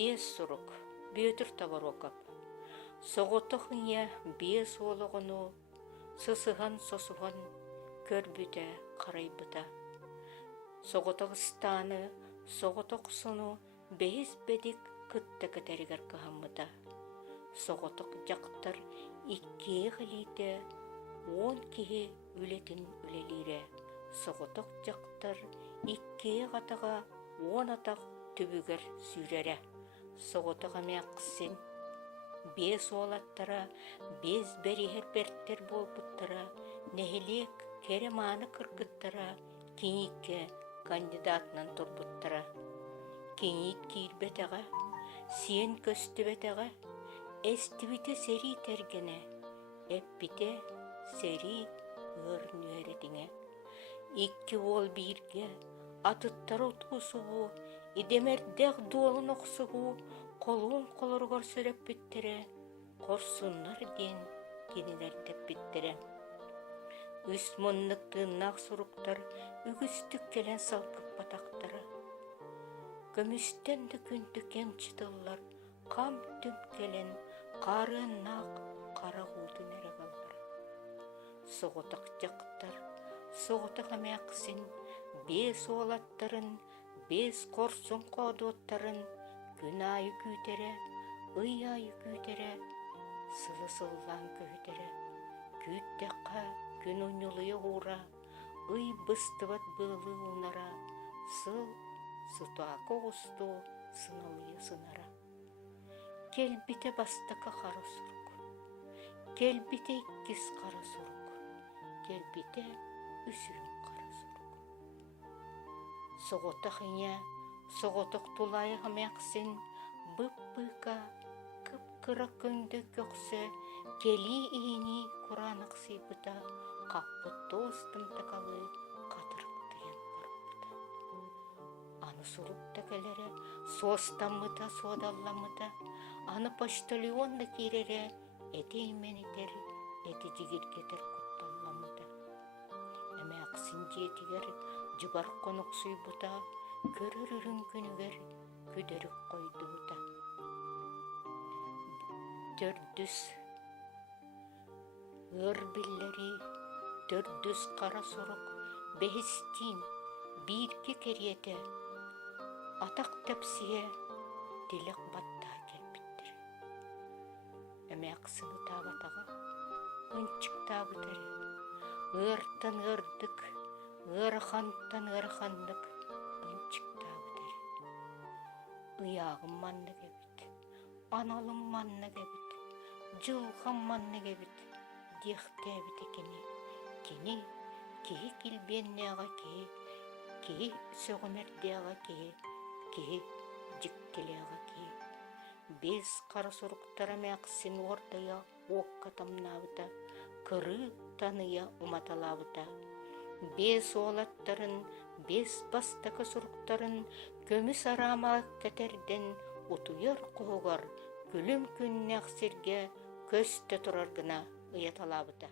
Бес сурук, бөтір табарокап. Соғытықыне бес олығыну, сысыған сосуған көрбіте қарайбыта. Соғытық станы, соғытық сұну, бейіз бедік күтті кәтәрігер кығамыта. Соғытық жақтар икке ғылейді, 10 кеге үлетін үлелері. Соғытық жақтар икке ғатыға 10 атақ түбігер сүйрері. Соғытық әмәқсен, бес олаттара, бес бәрігер бәрттер болбыттара, нәхелек кереманы кіргіттара, кенекке кандидатынан тұрбыттара. Кенет кейірбетіға, сен көстібетіға, әстібіті сәрі тәргені, әппіте сәрі өрін өретіңе. Икки ол бірге, атыттар отқысуғу, идемердеғ дуалын оқсуғу, қолуын қолырғыр сөреп біттірі, қорсынлар ден кенелердеп біттірі. Үс мұннықтығынақ сұруқтар, үгістік келен салқып батақтары. Көмістен күнді кемчітіллар, қам түм келен, қарынақ қара ғудын әрі қалдар. Соғытық жақтар, соғытық әмәқсін, бес олаттарын, бес қорсын қодуаттарын, күн айы күйтере, ый айы күйтере, сылы-сыллан күйтере, күйттеққа күн ұнылыя ұра, ый бұстыват бұлы ұнара, сыл сұтуақы ұсту сынылыя сынара. Келбіте бастықы қара сұрық, келбіте иккіз қара сұрық, келбіте үсігін қара сұрық. Соғытық ине, соғытық тулайы ғымәқсін, бұп-бұқа, кып-кыра күнді көксі, кели иіні құранық сыйбыта, қақпы достым тақалы қатырықтыен барбыта. Аны сұруп тәкелері, состамыта, содалламыта, аны почтальонды керері, әтеймен етер, әті жігір кетер құтталламыта. Әмәқсін жетігер, жыбар қонық сүйбыта, көрір үрін күнігер, күдерік қойды бұта. Төрдүс өрбіллері, төрдүс қара сұрық, бәхістен, бірке кереті, атақ тәпсіе, делік батта келбіттір. Әмәқсіні табатаға, үнчік табытыры, ұрттан ұрдық, ұрхантан ұрхандық, үнчік табытыры. Ұяғым манны кебіт, аналым манны кебіт, жылғым манны кебіт, дехте бит кені килбеннеға ки сөғімердеға ки жіктелеға ки. Без қара сұруқтара мәқсін ордая оққа тамнабыта, кыры таныя уматалабыта. Без олаттарын, без бастақы сұруқтарын, көміс арама кәтерден ұтуяр қоғар, күлім күннәқ серге көсті тұрардына ұяталабыта.